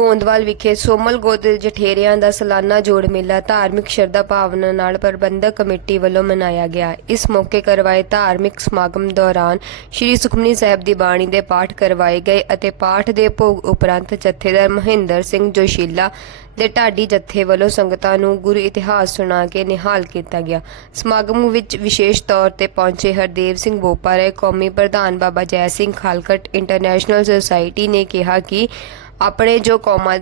ਗੋਂਦਵਾਲ ਵਿਖੇ ਸੋਮਲ ਗੋਦ ਜਠੇਰਿਆਂ ਦਾ ਸਾਲਾਨਾ ਜੋੜ ਮੇਲਾ ਧਾਰਮਿਕ ਸ਼ਰਧਾ ਭਾਵਨਾ ਨਾਲ ਪ੍ਰਬੰਧਕ ਕਮੇਟੀ ਵੱਲੋਂ ਮਨਾਇਆ ਗਿਆ। ਇਸ ਮੌਕੇ ਕਰਵਾਏ ਧਾਰਮਿਕ ਸਮਾਗਮ ਦੌਰਾਨ ਸ੍ਰੀ ਸੁਖਮਨੀ ਸਾਹਿਬ ਦੀ ਬਾਣੀ ਦੇ ਪਾਠ ਕਰਵਾਏ ਗਏ ਅਤੇ ਪਾਠ ਦੇ ਭੋਗ ਉਪਰੰਤ ਜਥੇਦਾਰ ਮਹਿੰਦਰ ਸਿੰਘ ਜੋਸ਼ੀਲਾ ਦੇ ਢਾਡੀ ਜਥੇ ਵੱਲੋਂ ਸੰਗਤਾਂ ਨੂੰ ਗੁਰੂ ਇਤਿਹਾਸ ਸੁਣਾ ਕੇ ਨਿਹਾਲ ਕੀਤਾ ਗਿਆ। ਸਮਾਗਮ ਵਿੱਚ ਵਿਸ਼ੇਸ਼ ਤੌਰ ਤੇ ਪਹੁੰਚੇ ਹਰਦੇਵ ਸਿੰਘ ਬੋਪਾਰੇ ਕੌਮੀ ਪ੍ਰਧਾਨ ਬਾਬਾ ਜੈ ਸਿੰਘ ਖਾਲਕਟ ਇੰਟਰਨੈਸ਼ਨਲ ਸੁਸਾਇਟੀ ਨੇ ਕਿਹਾ ਕਿ ਆਪਣੇ ਜੋ ਕੌਮਾਂ,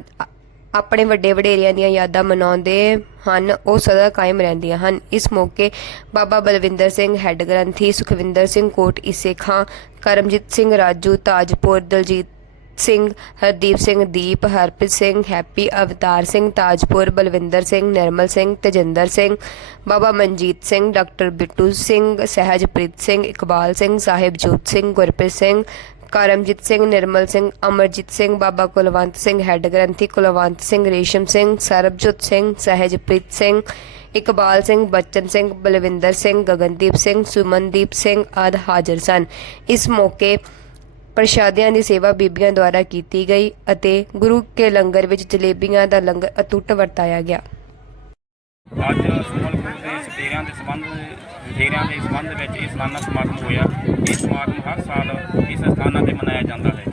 ਆਪਣੇ ਵੱਡੇ ਵਡੇਰਿਆਂ ਦੀਆਂ ਯਾਦਾਂ ਮਨਾਉਂਦੇ ਹਨ, ਉਹ ਸਦਾ ਕਾਇਮ ਰਹਿੰਦੀਆਂ ਹਨ। ਇਸ ਮੌਕੇ ਬਾਬਾ ਬਲਵਿੰਦਰ ਸਿੰਘ ਹੈੱਡ ਗ੍ਰੰਥੀ ਸੁਖਵਿੰਦਰ ਸਿੰਘ ਕੋਟ ਈਸੇ ਖਾਂ, ਕਰਮਜੀਤ ਸਿੰਘ ਰਾਜੂ, ਤਾਜਪੁਰ ਦਲਜੀਤ ਸਿੰਘ, ਹਰਦੀਪ ਸਿੰਘ ਦੀਪ, ਹਰਪ੍ਰੀਤ ਸਿੰਘ ਹੈਪੀ, ਅਵਤਾਰ ਸਿੰਘ ਤਾਜਪੁਰ, ਬਲਵਿੰਦਰ ਸਿੰਘ, ਨਿਰਮਲ ਸਿੰਘ, ਤਜਿੰਦਰ ਸਿੰਘ, ਬਾਬਾ ਮਨਜੀਤ ਸਿੰਘ, ਡਾਕਟਰ ਬਿੱਟੂ ਸਿੰਘ, ਸਹਿਜਪ੍ਰੀਤ ਸਿੰਘ, ਇਕਬਾਲ ਸਿੰਘ, ਸਾਹਿਬਜੋਤ ਸਿੰਘ, ਗੁਰਪ੍ਰੀਤ ਸਿੰਘ ਕਰਮਜੀਤ ਸਿੰਘ, ਨਿਰਮਲ ਸਿੰਘ, ਅਮਰਜੀਤ ਸਿੰਘ, ਬਾਬਾ ਕੁਲਵੰਤ ਸਿੰਘ, ਹੈੱਡ ਗ੍ਰੰਥੀ ਕੁਲਵੰਤ ਸਿੰਘ, ਰੇਸ਼ਮ ਸਿੰਘ, ਸਰਬਜੋਤ ਸਿੰਘ, ਸਹਿਜਪ੍ਰੀਤ ਸਿੰਘ, ਇਕਬਾਲ ਸਿੰਘ, ਬਚਨ ਸਿੰਘ, ਬਲਵਿੰਦਰ ਸਿੰਘ, ਗਗਨਦੀਪ ਸਿੰਘ, ਸੁਮਨਦੀਪ ਸਿੰਘ ਆਦਿ ਹਾਜ਼ਰ ਸਨ। ਇਸ ਮੌਕੇ ਪ੍ਰਸ਼ਾਦਿਆਂ ਦੀ ਸੇਵਾ ਬੀਬੀਆਂ ਦੁਆਰਾ ਕੀਤੀ ਗਈ ਅਤੇ ਗੁਰੂ ਕੇ ਲੰਗਰ ਵਿੱਚ ਜਲੇਬੀਆਂ ਦਾ ਲੰਗਰ ਅਟੁੱਟ ਵਰਤਾਇਆ ਗਿਆ। ਅੱਜ ਸੁਮਲਪੁਰ ਦੇ ਸਟੇਰਿਆਂ ਦੇ ਸੰਬੰਧ ਸਟੇਰਿਆਂ ਦੇ ਸੰਬੰਧ ਵਿੱਚ ਇਹ ਸਾਲਾਨਾ ਸਮਾਗਮ ਹੋਇਆ। ਇਹ ਸਮਾਗਮ ਹਰ ਸਾਲ ਇਸ ਸਥਾਨਾਂ ਤੇ ਮਨਾਇਆ ਜਾਂਦਾ ਹੈ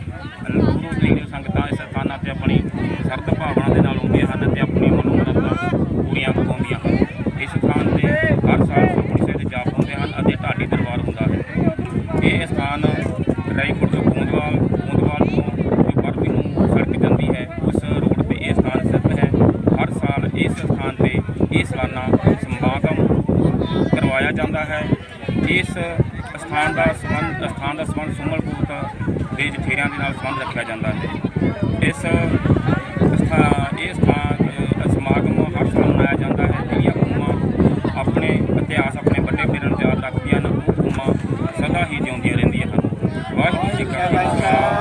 ਦੂਰੋਂ ਦੂਰੋਂ ਸੰਗਤਾਂ ਇਸ ਸਥਾਨਾਂ ਤੇ ਆਪਣੀ ਸਰਦ ਭਾਵਨਾ ਦੇ ਨਾਲ ਆਉਂਦੀਆਂ ਹਨ ਤੇ ਆਪਣੀ ਮਨੋਮਨਤਾਂ ਪੂਰੀਆਂ ਕਰਵਾਉਂਦੀਆਂ ਹਨ ਇਸ ਸਥਾਨ ਤੇ ਹਰ ਸਾਲ ਸੁਖਮਨੀ ਸਾਹਿਬ ਦੇ ਜਾਪ ਹੁੰਦੇ ਹਨ ਅਤੇ ਢਾਡੀ ਦਰਬਾਰ ਹੁੰਦਾ ਹੈ ਇਹ ਸਥਾਨ ਰਾਏਪੁਰ ਤੋਂ ਗੋਂਦਵਾਲ ਗੋਂਦਵਾਲ ਤੋਂ ਜੋ ਬਰਫੀ ਨੂੰ ਸੜਕ ਜਾਂਦੀ ਹੈ ਉਸ ਰੋਡ ਤੇ ਇਹ ਸਥਾਨ ਸਥਿਤ ਹੈ ਹਰ ਸਾਲ ਇਸ ਸਥਾਨ ਤੇ ਇਹ ਸਾਲਾਨਾ ਸਮਾਗਮ ਕਰਵਾਇਆ ਜਾਂਦਾ ਹੈ ਇਸ ਸਥਾਨ ਦਾ ਸੰਬੰਧ ਸਥਾਨ ਦਾ ਸੰਬੰਧ ਸੁਮਲਪੂਤ ਦੇ ਜਠੇਰਿਆਂ ਦੇ ਨਾਲ ਸੰਬੰਧ ਰੱਖਿਆ ਜਾਂਦਾ ਹੈ। ਇਸ ਸਥਾਨ ਇਹ ਸਥਾਨ ਸਮਾਗਮ ਹਰ ਸਾਲ ਮਨਾਇਆ ਜਾਂਦਾ ਹੈ। ਜਿਹੜੀਆਂ ਕੌਮਾਂ ਆਪਣੇ ਇਤਿਹਾਸ, ਆਪਣੇ ਵੱਡੇ ਪੀਰਾਂ ਨੂੰ ਯਾਦ ਰੱਖਦੀਆਂ ਹਨ। ਉਹ ਕੌਮਾਂ ਸਦਾ ਹੀ ਜਿਉਂਦੀਆਂ ਰਹਿੰਦੀਆਂ ਹਨ। ਵਾਹਿਗੁਰੂ ਜੀ ਕਾ ਖਾਲਸਾ।